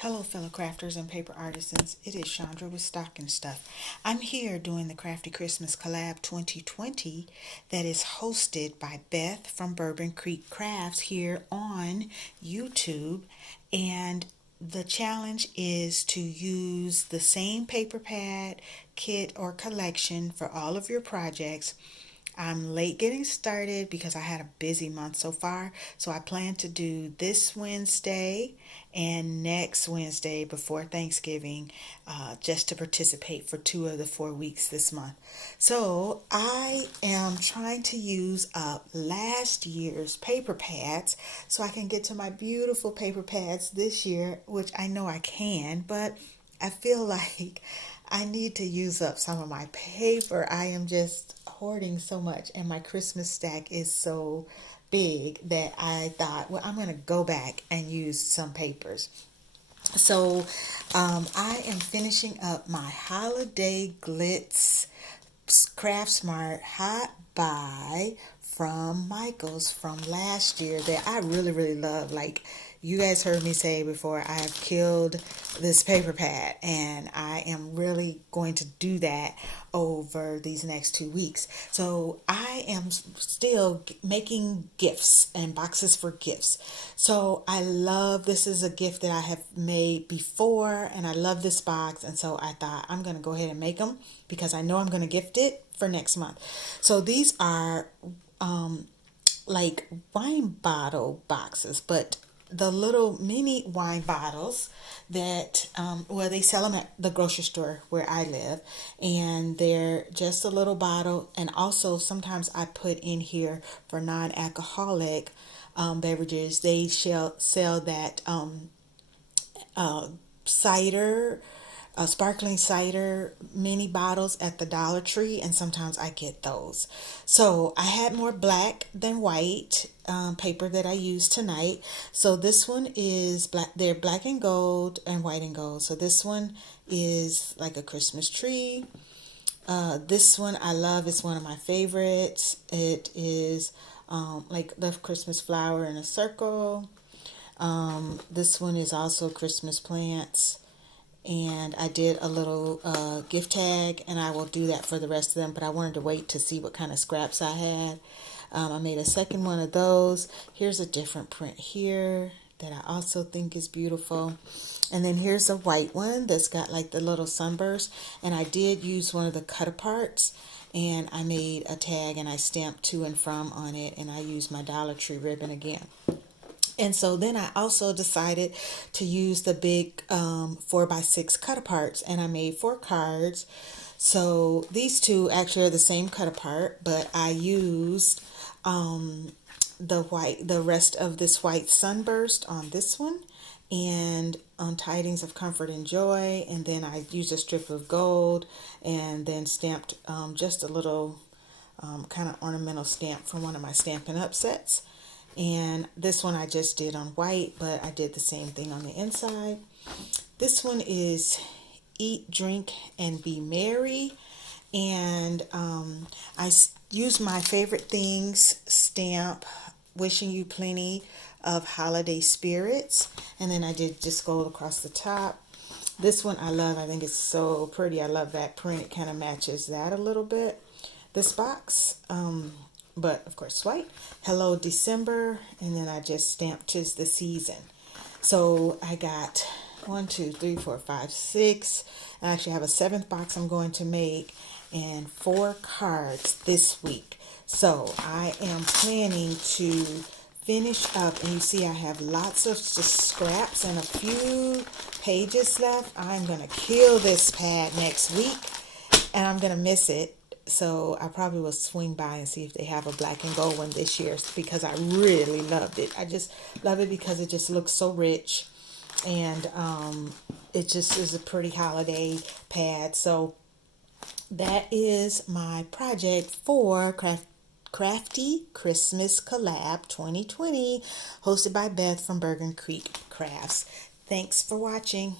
Hello, fellow crafters and paper artisans. It is Chandra with Stocking Stuff. I'm here doing the Crafty Christmas Collab 2020 that is hosted by Beth from Bourbon Creek Crafts here on YouTube. And the challenge is to use the same paper pad, kit, or collection for all of your projects. I'm late getting started because I had a busy month so far. So I plan to do this Wednesday and next Wednesday before Thanksgiving, just to participate for 2 of the 4 weeks this month. So I am trying to use up last year's paper pads so I can get to my beautiful paper pads this year, which I know I can, but I feel like I need to use up some of my paper. I am just hoarding so much, and my Christmas stack is so big that I thought, well, I'm going to go back and use some papers. So I am finishing up my holiday glitz Craft Smart Hot Buy from Michaels from last year that I really love. Like you guys heard me say before, I have killed this paper pad, and I am really going to do that over these next 2 weeks. So I am still making gifts and boxes for gifts. So I love, this is a gift that I have made before, and I love this box, and so I thought I'm going to go ahead and make them because I know I'm going to gift it for next month. So these are like wine bottle boxes, but the little mini wine bottles that well, they sell them at the grocery store where I live, and they're just a little bottle. And also sometimes I put in here for non-alcoholic beverages. They shall sell that cider, sparkling cider mini bottles at the Dollar Tree, and sometimes I get those. So I had more black than white paper that I used tonight. So this one is black. They're black and gold and white and gold. So this one is like a Christmas tree. This one I love. It's one of my favorites. It is like the Christmas flower in a circle. This one is also Christmas plants, and I did a little gift tag, and I will do that for the rest of them, but I wanted to wait to see what kind of scraps I had. I made a second one of those. Here's a different print here that I also think is beautiful. And then here's a white one that's got like the little sunburst, and I did use one of the cut aparts, and I made a tag and I stamped to and from on it, and I used my Dollar Tree ribbon again. And so then I also decided to use the big 4x6 cut aparts, and I made 4 cards. So these two actually are the same cut apart, but I used the rest of this white sunburst on this one, and on Tidings of Comfort and Joy. And then I used a strip of gold, and then stamped just a little kind of ornamental stamp from one of my Stampin' Up sets. And this one I just did on white, but I did the same thing on the inside. This one is Eat, Drink, and Be Merry. And I used my favorite things stamp, wishing you plenty of holiday spirits. And then I did just gold across the top. This one I love. I think it's so pretty. I love that print. It kind of matches that a little bit. This box, but of course white. Hello December, and then I just stamped "'Tis the Season." So I got 1, 2, 3, 4, 5, 6. I actually have a 7th box I'm going to make, and 4 cards this week. So I am planning to finish up, and you see I have lots of just scraps and a few pages left. I'm gonna kill this pad next week, and I'm gonna miss it. So I probably will swing by and see if they have a black and gold one this year, because I really loved it. I just love it because it just looks so rich, and it just is a pretty holiday pad. So that is my project for Crafty Christmas Collab 2020, hosted by Beth from Bourbon Creek Crafts. Thanks for watching.